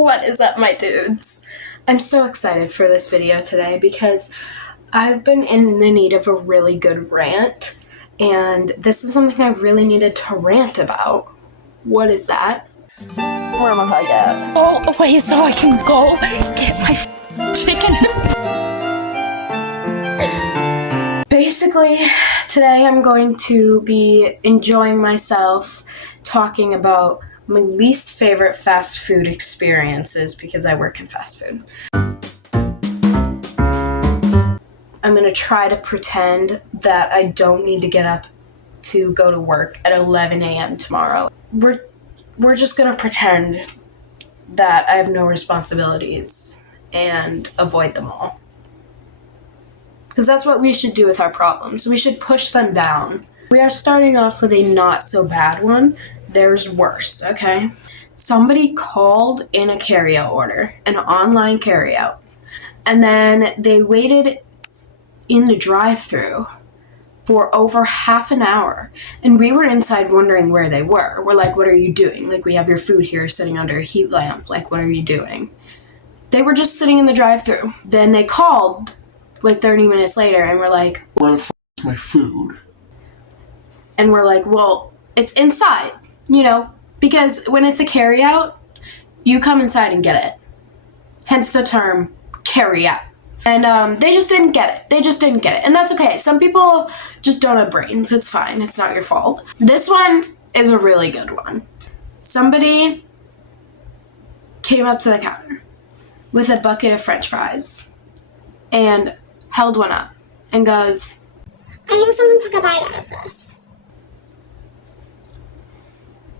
What is up, my dudes? I'm so excited for this video today because I've been in the need of a really good rant, and this is something I really needed to rant about. What is that? Where am I at? Go away so I can go get my chicken. Basically, today I'm going to be enjoying myself talking about my least favorite fast food experiences because I work in fast food. I'm going to try to pretend that I don't need to get up to go to work at 11 a.m. tomorrow. We're just going to pretend that I have no responsibilities and avoid them all. Because that's what we should do with our problems. We should push them down. We are starting off with a not so bad one. There's worse, okay? Somebody called in a carryout order, an online carryout, and then they waited in the drive-thru for over half an hour, and we were inside wondering where they were. We're like, what are you doing? Like, we have your food here sitting under a heat lamp. Like, what are you doing? They were just sitting in the drive-thru. Then they called like 30 minutes later, and we're like, where the f*** is my food? And we're like, well, it's inside, you know, because when it's a carryout, you come inside and get it. Hence the term carry out. And they just didn't get it. They just didn't get it. And that's okay. Some people just don't have brains. It's fine. It's not your fault. This one is a really good one. Somebody came up to the counter with a bucket of French fries and held one up and goes, I think someone took a bite out of this.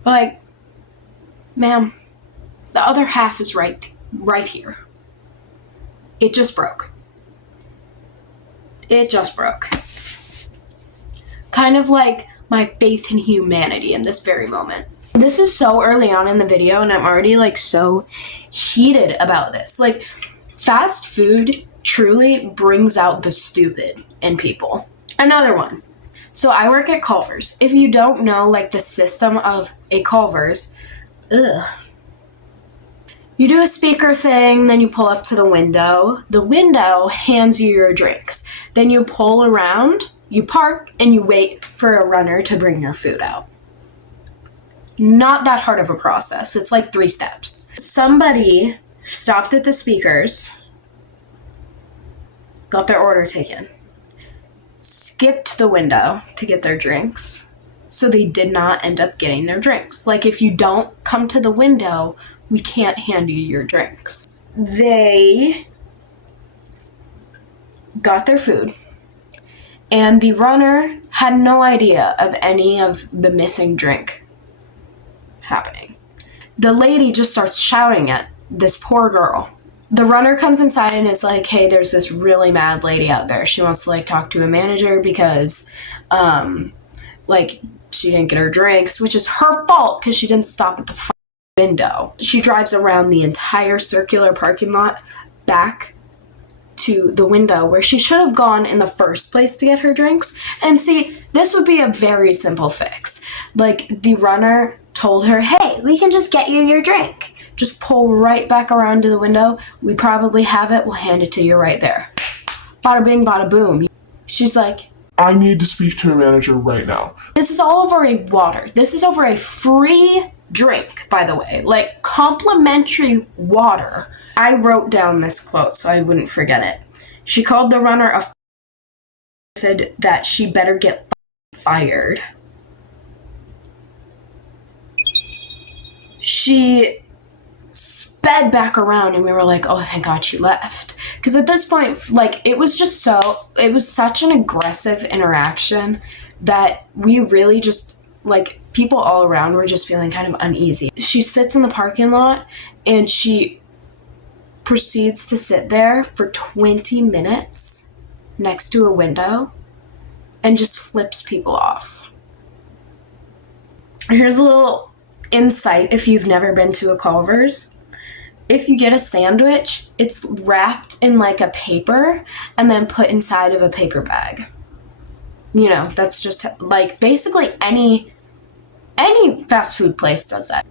Like, ma'am, the other half is right here. It just broke. It just broke. Kind of like my faith in humanity in this very moment. This is so early on in the video, and I'm already like so heated about this. Like, fast food truly brings out the stupid in people. Another one. So I work at Culver's. If you don't know, like, the system of a Culver's, you do a speaker thing, then you pull up to the window. The window hands you your drinks. Then you pull around, you park, and you wait for a runner to bring your food out. Not that hard of a process. It's like 3 steps. Somebody stopped at the speakers, got their order taken, skipped the window to get their drinks, so they did not end up getting their drinks. Like, if you don't come to the window, we can't hand you your drinks. They got their food, and the runner had no idea of any of the missing drink happening. The lady just starts shouting at this poor girl. The runner comes inside and is like, hey, there's this really mad lady out there. She wants to, like, talk to a manager because, like, she didn't get her drinks, which is her fault because she didn't stop at the window. She drives around the entire circular parking lot back to the window where she should have gone in the first place to get her drinks. And see, this would be a very simple fix. Like, the runner told her, hey, we can just get you your drink. Just pull right back around to the window. We probably have it. We'll hand it to you right there. Bada bing, bada boom. She's like, I need to speak to a manager right now. This is all over a water. This is over a free drink, by the way. Like, complimentary water. I wrote down this quote so I wouldn't forget it. She called the runner a said that she better get fired. She sped back around, and we were like, oh, thank God she left. Because at this point, like, it was such an aggressive interaction that we really just, like, people all around were just feeling kind of uneasy. She sits in the parking lot, and she proceeds to sit there for 20 minutes next to a window and just flips people off. Here's a little insight if you've never been to a Culver's. If you get a sandwich, it's wrapped in like a paper and then put inside of a paper bag. You know, that's just like basically any fast food place does that.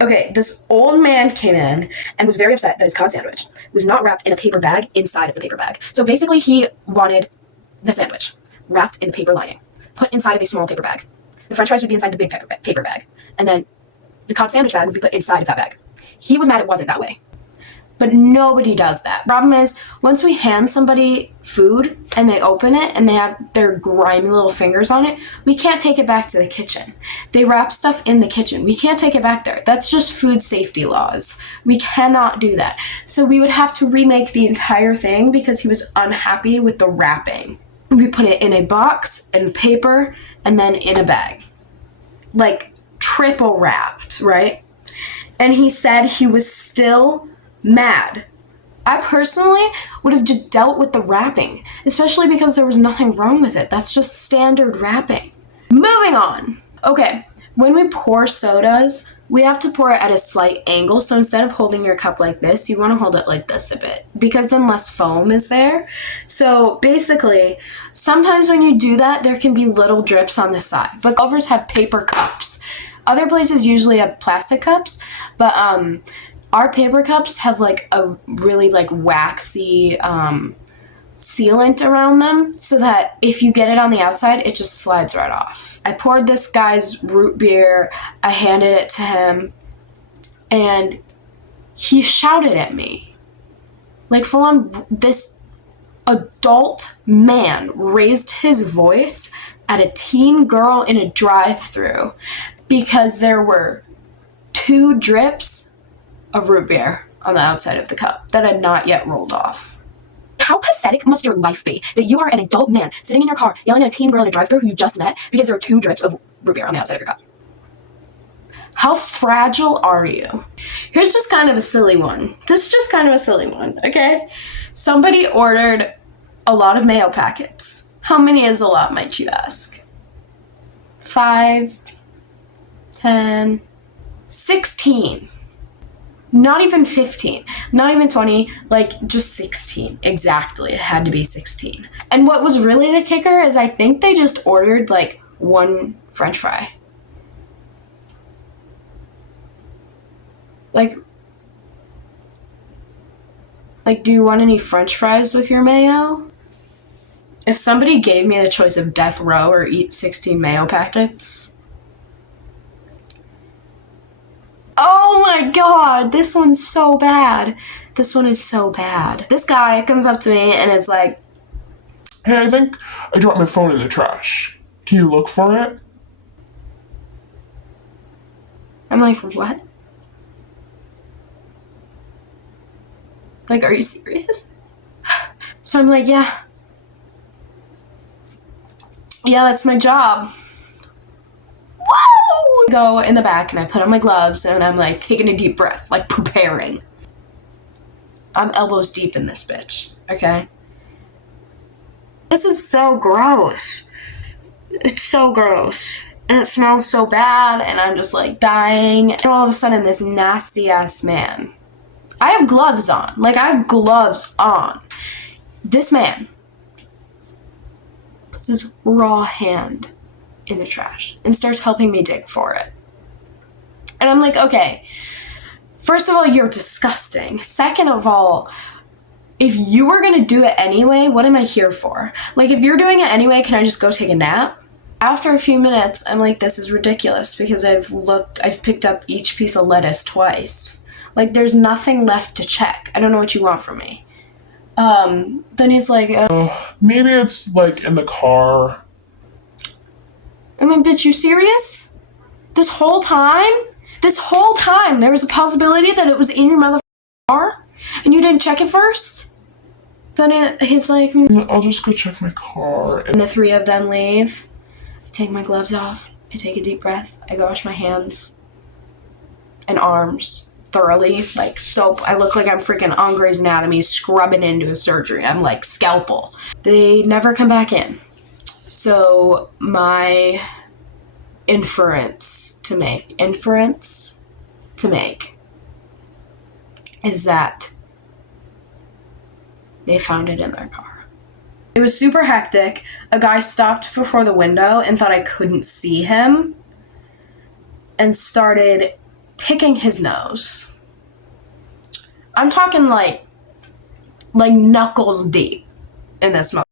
Okay, this old man came in and was very upset that his cod sandwich was not wrapped in a paper bag inside of the paper bag. So basically, he wanted the sandwich wrapped in the paper lining, put inside of a small paper bag. The french fries would be inside the big paper bag, and then the cod sandwich bag would be put inside of that bag. He was mad it wasn't that way. But nobody does that. Problem is, once we hand somebody food and they open it and they have their grimy little fingers on it, we can't take it back to the kitchen. They wrap stuff in the kitchen. We can't take it back there. That's just food safety laws. We cannot do that. So we would have to remake the entire thing because he was unhappy with the wrapping. We put it in a box, in paper, and then in a bag. Like triple wrapped, right? And he said he was still mad. I personally would have just dealt with the wrapping, especially because there was nothing wrong with it. That's just standard wrapping. Moving on. Okay, when we pour sodas, we have to pour it at a slight angle. So instead of holding your cup like this, you want to hold it like this a bit because then less foam is there. So basically, sometimes when you do that, there can be little drips on the side. But Culver's have paper cups. Other places usually have plastic cups, but our paper cups have like a really like waxy sealant around them so that if you get it on the outside, it just slides right off. I poured this guy's root beer, I handed it to him, and he shouted at me. Like full on, this adult man raised his voice at a teen girl in a drive-thru because there were 2 drips of root beer on the outside of the cup that had not yet rolled off. How pathetic must your life be that you are an adult man sitting in your car yelling at a teen girl in a drive-thru who you just met because there are 2 drips of root beer on the outside of your cup? How fragile are you? Here's just kind of a silly one. This is just kind of a silly one, okay? Somebody ordered a lot of mayo packets. How many is a lot, might you ask? 5, 10, 16. Not even 15, not even 20, like just 16. Exactly, it had to be 16. And what was really the kicker is I think they just ordered like 1 french fry. Like, do you want any french fries with your mayo? If somebody gave me the choice of death row or eat 16 mayo packets, oh my god, this one's so bad. This one is so bad. This guy comes up to me and is like, Hey, I think I dropped my phone in the trash. Can you look for it? I'm like, what? Like, are you serious? So I'm like, yeah. Yeah, that's my job. Whoa! Go in the back and I put on my gloves and I'm like taking a deep breath, like preparing. I'm elbows deep in this bitch, okay? This is so gross. It's so gross. And it smells so bad and I'm just like dying. And all of a sudden this nasty ass man. I have gloves on. Like I have gloves on. This man puts his raw hand in the trash and starts helping me dig for it. And I'm like, okay, first of all, you're disgusting. Second of all, if you were gonna do it anyway, what am I here for? Like, if you're doing it anyway, can I just go take a nap? After a few minutes, I'm like, this is ridiculous because I've picked up each piece of lettuce twice. Like, there's nothing left to check. I don't know what you want from me. Then he's like, Maybe it's like in the car. I mean, bitch, you serious? This whole time, there was a possibility that it was in your motherfucking car, and you didn't check it first? Then he's like, I'll just go check my car. And the 3 of them leave. I take my gloves off. I take a deep breath. I go wash my hands and arms thoroughly, like soap. I look like I'm freaking on Grey's Anatomy scrubbing into a surgery. I'm like scalpel. They never come back in. So my inference to make is that they found it in their car. It was super hectic. A guy stopped before the window and thought I couldn't see him and started picking his nose. I'm talking like knuckles deep in this moment.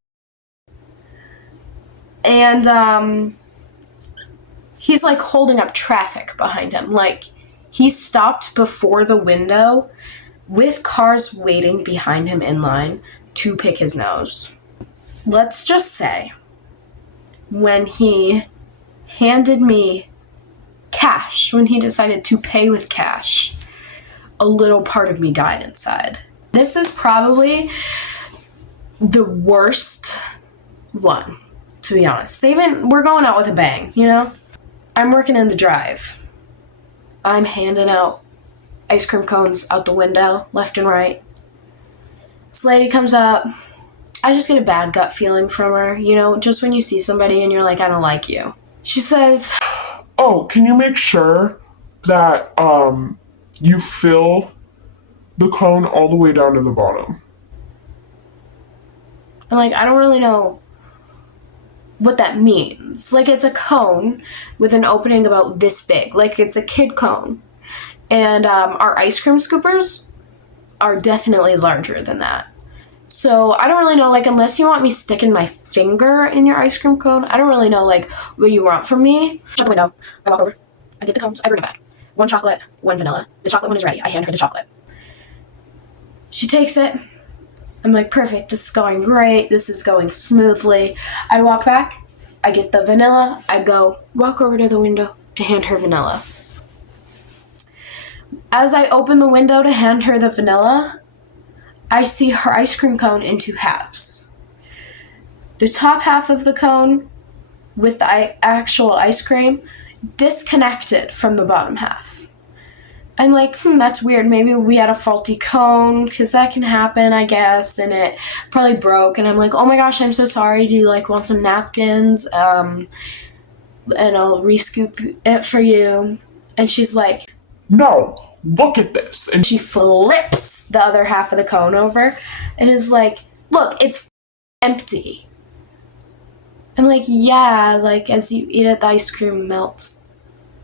And he's like holding up traffic behind him. Like, he stopped before the window with cars waiting behind him in line to pick his nose. Let's just say, when he handed me cash, when he decided to pay with cash, a little part of me died inside. This is probably the worst one, to be honest. We're going out with a bang, you know? I'm working in the drive. I'm handing out ice cream cones out the window, left and right. This lady comes up. I just get a bad gut feeling from her, you know, just when you see somebody and you're like, I don't like you. She says, Oh, can you make sure that you fill the cone all the way down to the bottom? I'm like, I don't really know what that means. Like, it's a cone with an opening about this big. Like, it's a kid cone. And our ice cream scoopers are definitely larger than that. So I don't really know, like, unless you want me sticking my finger in your ice cream cone, I don't really know, like, what you want from me. Shut the window. I walk over. I get the cones. I bring it back. 1 chocolate, 1 vanilla. The chocolate one is ready. I hand her the chocolate. She takes it. I'm like, perfect. This is going great. This is going smoothly. I walk back. I get the vanilla. I go walk over to the window and hand her vanilla. As I open the window to hand her the vanilla, I see her ice cream cone in 2 halves. The top half of the cone with the actual ice cream disconnected from the bottom half. I'm like, that's weird. Maybe we had a faulty cone, because that can happen, I guess, and it probably broke. And I'm like, oh my gosh, I'm so sorry. Do you like want some napkins? And I'll re-scoop it for you. And she's like, No, look at this. And she flips the other half of the cone over and is like, look, it's empty. I'm like, yeah, like, as you eat it, the ice cream melts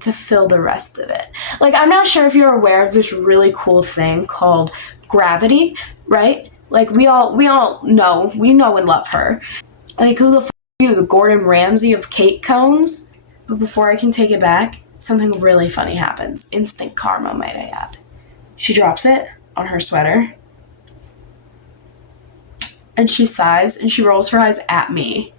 to fill the rest of it. Like, I'm not sure if you're aware of this really cool thing called gravity, right? Like, we all know, we know and love her. Like, who the f*** are you, the Gordon Ramsay of cake cones? But before I can take it back, something really funny happens. Instant karma, might I add. She drops it on her sweater, and she sighs, and she rolls her eyes at me.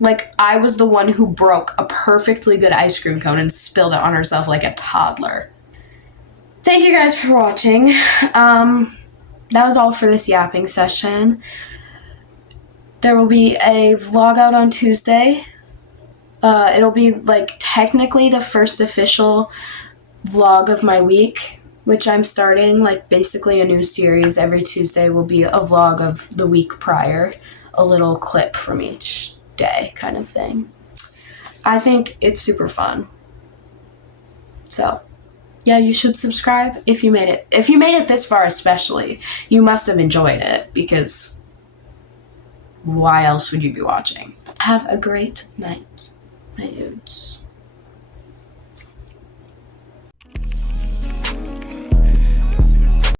Like, I was the one who broke a perfectly good ice cream cone and spilled it on herself like a toddler. Thank you guys for watching. That was all for this yapping session. There will be a vlog out on Tuesday. It'll be, like, technically the first official vlog of my week, which I'm starting, like, basically a new series. Every Tuesday will be a vlog of the week prior, a little clip from each day kind of thing. I think it's super fun. So, yeah, you should subscribe if you made it. If you made it this far especially, you must have enjoyed it, because why else would you be watching? Have a great night, my dudes.